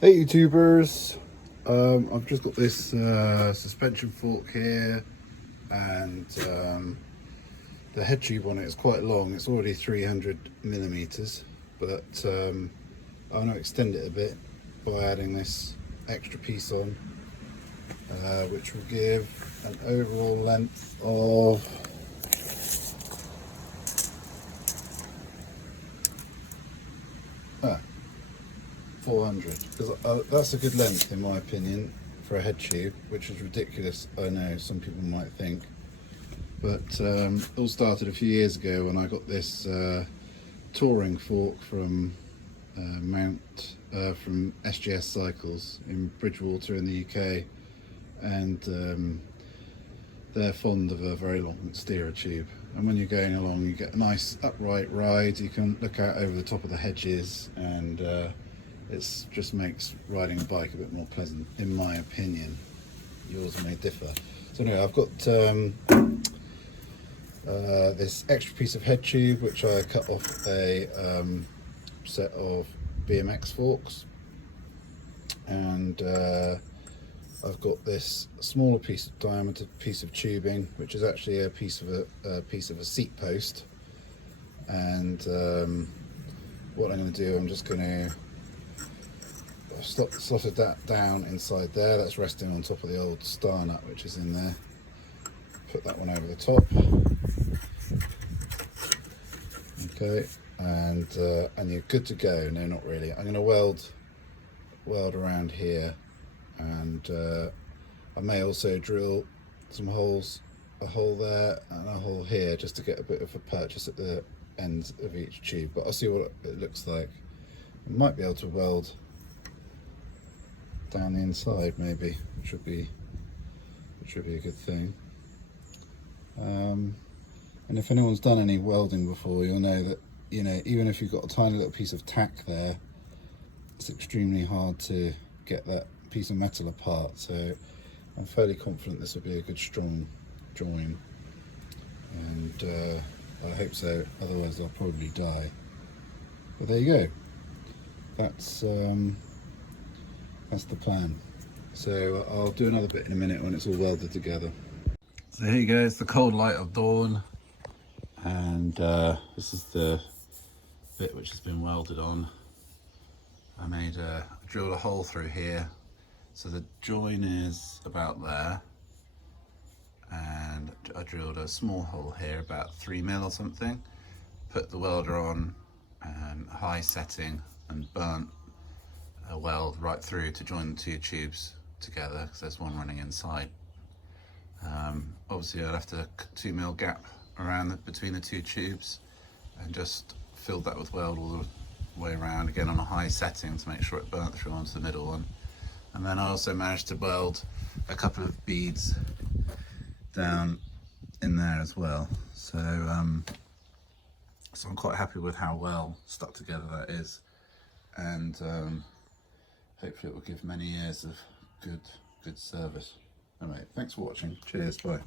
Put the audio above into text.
Hey YouTubers, I've just got this suspension fork here, and the head tube on it is quite long. It's already 300 millimeters, but I want to extend it a bit by adding this extra piece on, which will give an overall length of 400, because that's a good length in my opinion for a head tube, which is ridiculous. I know some people might think, but it all started a few years ago when I got this touring fork from from SGS Cycles in Bridgewater in the UK, and they're fond of a very long steerer tube, and when you're going along you get a nice upright ride. You can look out over the top of the hedges, and it just makes riding a bike a bit more pleasant, in my opinion. Yours may differ. So anyway, I've got this extra piece of head tube which I cut off a set of BMX forks, and I've got this smaller diameter piece of tubing, which is actually a piece of a seat post. And what I'm going to do, I'm just going to slotted that down inside there. That's resting on top of the old star nut which is in there. Put that one over the top. Okay, and you're good to go. No, not really. I'm going to weld around here, and I may also drill some holes, a hole there and a hole here, just to get a bit of a purchase at the ends of each tube. But I'll see what it looks like. I might be able to weld down the inside maybe, which would be a good thing. And if anyone's done any welding before, you'll know that, you know, even if you've got a tiny little piece of tack there, it's extremely hard to get that piece of metal apart. So I'm fairly confident this will be a good strong join, and I hope so, otherwise I'll probably die. But there you go. That's the plan. So I'll do another bit in a minute when it's all welded together. So here you go, it's the cold light of dawn, and this is the bit which has been welded on. I drilled a hole through here, so the join is about there, and I drilled a small hole here about 3 mil or something. Put the welder on high setting and burnt a weld right through to join the two tubes together, because there's one running inside. Obviously I'll have to 2 mil gap around between the two tubes, and just filled that with weld all the way around, again on a high setting to make sure it burnt through onto the middle one. And then I also managed to weld a couple of beads down in there as well. So so I'm quite happy with how well stuck together that is, and hopefully it will give many years of good service. Anyway, thanks for watching. Cheers, bye.